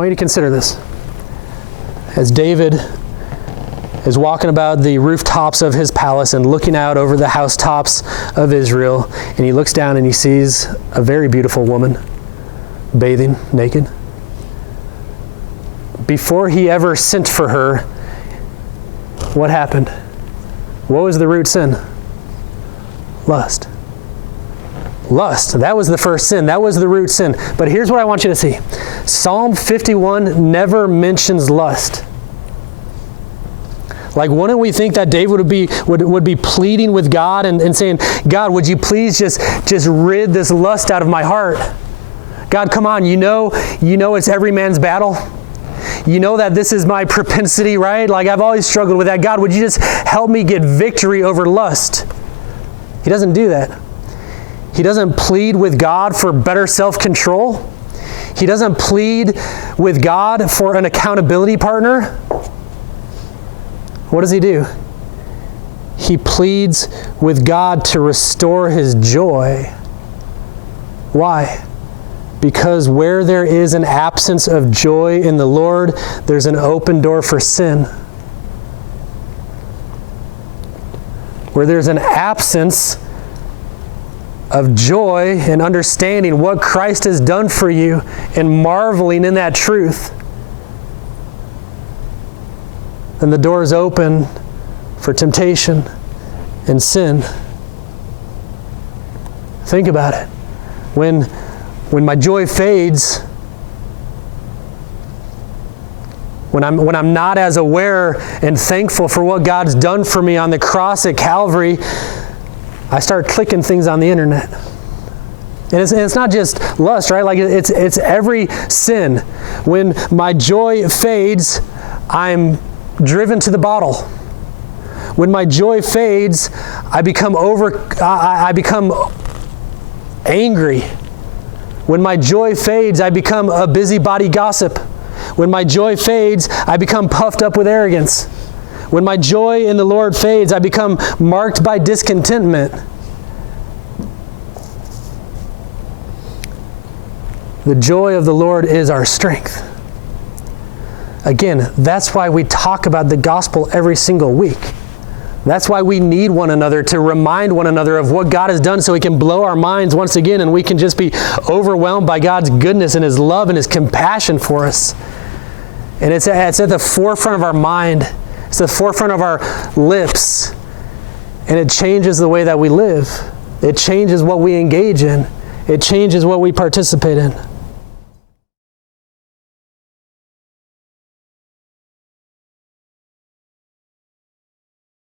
want you to consider this. As David is walking about the rooftops of his palace and looking out over the housetops of Israel, and he looks down and he sees a very beautiful woman bathing naked. Before he ever sent for her, what happened? What was the root sin? Lust. Lust. That was the first sin. That was the root sin. But here's what I want you to see. Psalm 51 never mentions lust. Like, wouldn't we think that David would be pleading with God and saying, God, would you please just rid this lust out of my heart? God, come on, you know it's every man's battle. You know that this is my propensity, right? Like, I've always struggled with that. God, would you just help me get victory over lust? He doesn't do that. He doesn't plead with God for better self-control. He doesn't plead with God for an accountability partner. What does he do? He pleads with God to restore his joy. Why? Because where there is an absence of joy in the Lord, there's an open door for sin. Where there's an absence of joy and understanding what Christ has done for you and marveling in that truth, then the door is open for temptation and sin. Think about it. When my joy fades, when I'm not as aware and thankful for what God's done for me on the cross at Calvary, I start clicking things on the internet. And it's not just lust, right? Like, it's every sin. When my joy fades, I'm driven to the bottle. When my joy fades, I become angry. When my joy fades, I become a busybody gossip. When my joy fades, I become puffed up with arrogance. When my joy in the Lord fades, I become marked by discontentment. The joy of the Lord is our strength. Again, that's why we talk about the gospel every single week. That's why we need one another to remind one another of what God has done so He can blow our minds once again and we can just be overwhelmed by God's goodness and His love and His compassion for us. And it's at the forefront of our mind. It's the forefront of our lips. And it changes the way that we live. It changes what we engage in. It changes what we participate in.